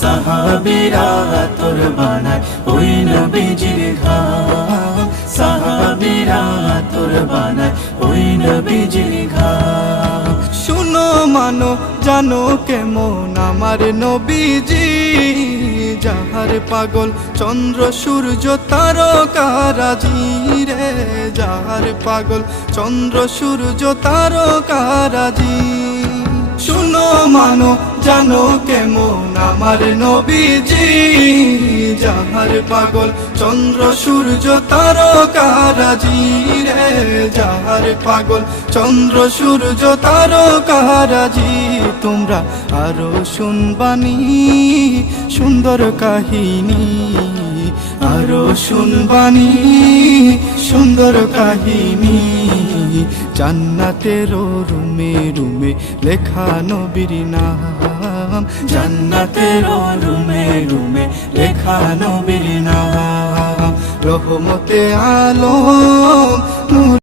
সাহাবীরা আতর বানায় ওই নবীজির ঘাম, সাহাবীরা আতর বানায় ওই নবীজির ঘাম। শুনো মানো জানো কেমন আমার নবীজি, যাহার পাগল চন্দ্র সূর্য তারকারাজি রে, যাহার পাগল চন্দ্র সূর্য তারকারাজি। শুনো মানো জানো কেমন আমার নবীজি, যাহার পাগল চন্দ্র সূর্য তারকারাজি রে, যাহার পাগল চন্দ্র সূর্য তারকারাজি। তোমরা আরো শুনবানি সুন্দর কাহিনী, আরো শুনবানি সুন্দর কাহিনী। জান্নাতের রুমে রুমে লেখা নবীর নাম, জান্নাতের রুমে রুমে লেখা নবীর নাম। রহমতে আলম